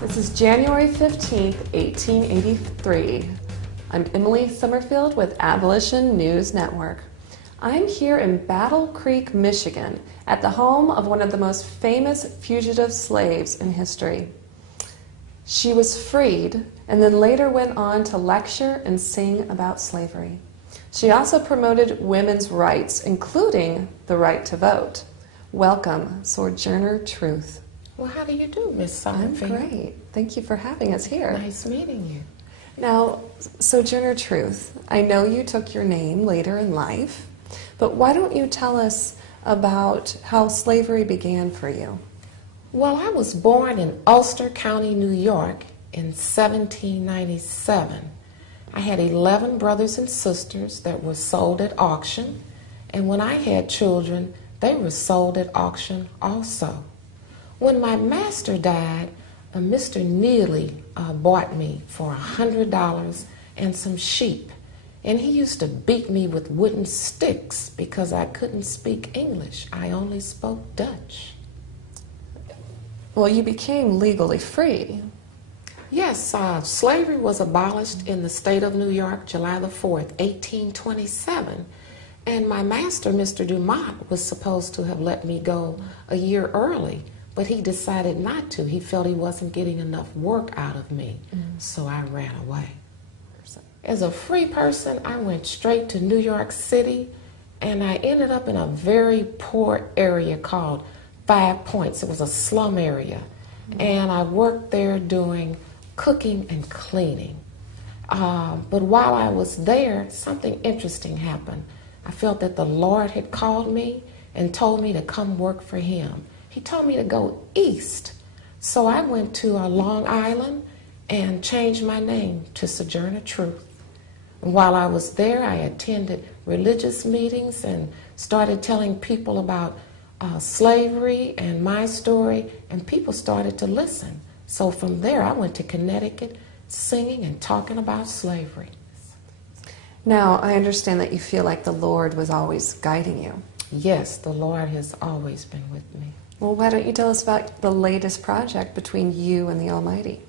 This is January 15th, 1883. I'm Emily Summerfield with Abolition News Network. I'm here in Battle Creek, Michigan, at the home of one of the most famous fugitive slaves in history. She was freed and then later went on to lecture and sing about slavery. She also promoted women's rights, including the right to vote. Welcome, Sojourner Truth. Well, how do you do, Miss Summerfield? I'm great. Thank you for having us here. Nice meeting you. Now, Sojourner Truth, I know you took your name later in life, but why don't you tell us about how slavery began for you? Well, I was born in Ulster County, New York in 1797. I had 11 brothers and sisters that were sold at auction, and when I had children, they were sold at auction also. When my master died, Mr. Neely bought me for $100 and some sheep, and he used to beat me with wooden sticks because I couldn't speak English. I only spoke Dutch. Well, you became legally free. Yes, slavery was abolished in the state of New York, July the 4th, 1827, and my master, Mr. Dumont, was supposed to have let me go a year early, but he decided not to. He felt he wasn't getting enough work out of me, so I ran away. As a free person, I went straight to New York City, and I ended up in a very poor area called 5 Points. It was a slum area, and I worked there doing cooking and cleaning. But while I was there, something interesting happened. I felt that the Lord had called me and told me to come work for him. He told me to go east. So I went to Long Island and changed my name to Sojourner Truth. And while I was there, I attended religious meetings and started telling people about slavery and my story, and people started to listen. So from there, I went to Connecticut singing and talking about slavery. Now, I understand that you feel like the Lord was always guiding you. Yes, the Lord has always been with me. Well, why don't you tell us about the latest project between you and the Almighty?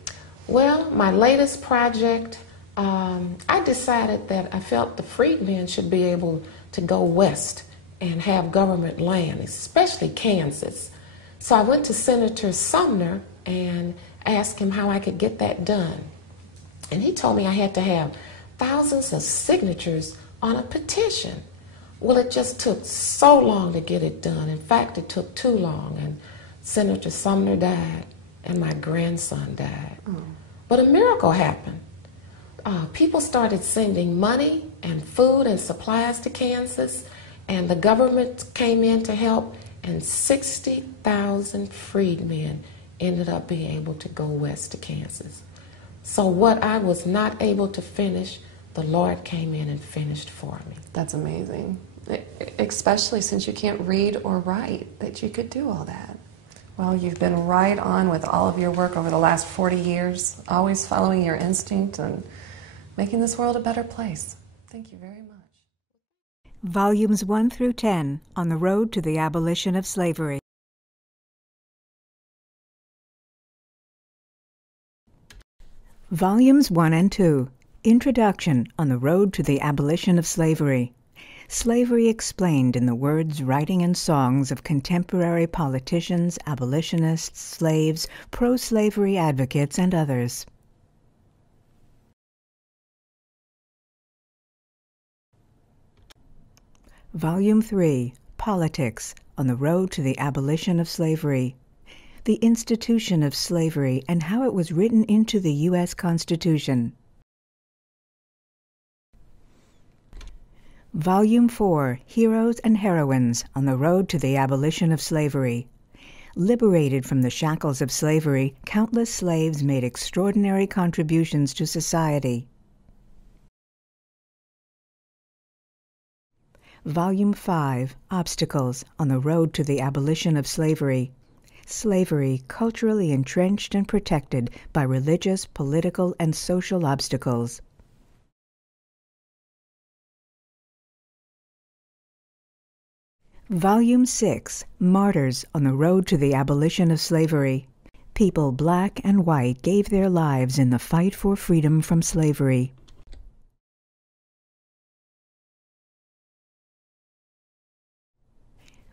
Well, my latest project, I decided that I felt the freedmen should be able to go west and have government land, especially Kansas. So I went to Senator Sumner and asked him how I could get that done. And he told me I had to have thousands of signatures on a petition. Well, it just took so long to get it done. In fact, it took too long, and Senator Sumner died, and my grandson died. But a miracle happened. People started sending money and food and supplies to Kansas, and the government came in to help, and 60,000 freedmen ended up being able to go west to Kansas. So what I was not able to finish, the Lord came in and finished for me. That's amazing. Especially since you can't read or write, that you could do all that. Well, you've been right on with all of your work over the last 40 years, always following your instinct and making this world a better place. Thank you very much. Volumes 1 through 10 on the road to the abolition of slavery. Volumes 1 and 2. Introduction on the road to the abolition of slavery. Slavery explained in the words, writing, and songs of contemporary politicians, abolitionists, slaves, pro-slavery advocates, and others. Volume 3. Politics on the road to the abolition of slavery. The institution of slavery and how it was written into the U.S. Constitution. Volume 4. Heroes and Heroines on the Road to the Abolition of Slavery. Liberated from the shackles of slavery, countless slaves made extraordinary contributions to society. Volume 5. Obstacles on the Road to the Abolition of Slavery. Slavery culturally entrenched and protected by religious, political, and social obstacles. Volume 6. Martyrs on the Road to the Abolition of Slavery. People black and white gave their lives in the fight for freedom from slavery.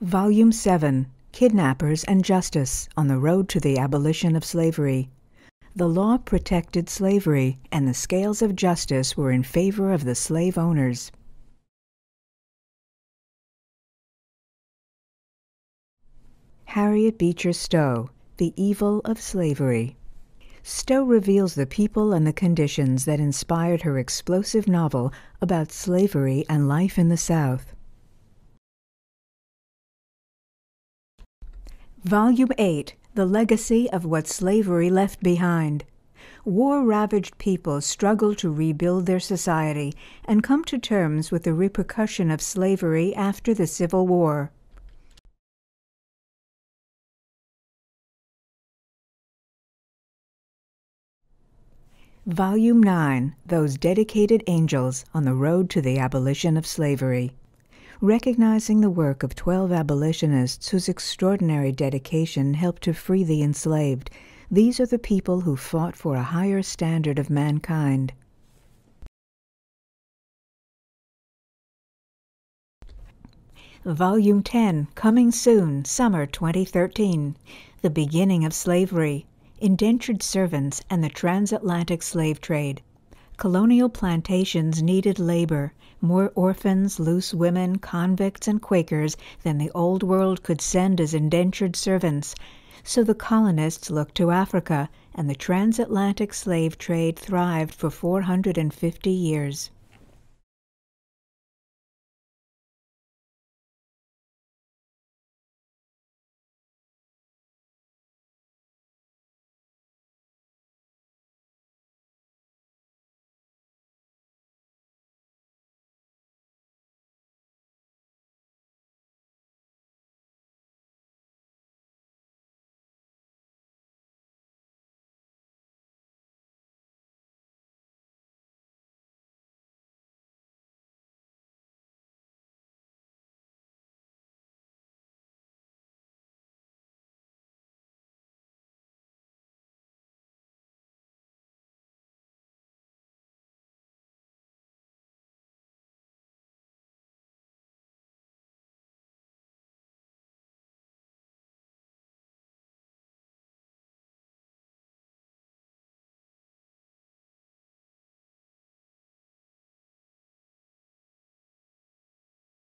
Volume 7, Kidnappers and Justice on the Road to the Abolition of Slavery. The law protected slavery, and the scales of justice were in favor of the slave owners. Harriet Beecher Stowe, The Evil of Slavery. Stowe reveals the people and the conditions that inspired her explosive novel about slavery and life in the South. Volume 8, The Legacy of What Slavery Left Behind. War-ravaged people struggle to rebuild their society and come to terms with the repercussion of slavery after the Civil War. Volume 9, Those Dedicated Angels on the Road to the Abolition of Slavery. Recognizing the work of 12 abolitionists whose extraordinary dedication helped to free the enslaved, these are the people who fought for a higher standard of mankind. Volume 10, coming soon, summer 2013. The Beginning of Slavery. Indentured servants and the transatlantic slave trade. Colonial plantations needed labor, more orphans, loose women, convicts, and Quakers than the Old World could send as indentured servants. So the colonists looked to Africa, and the transatlantic slave trade thrived for 450 years.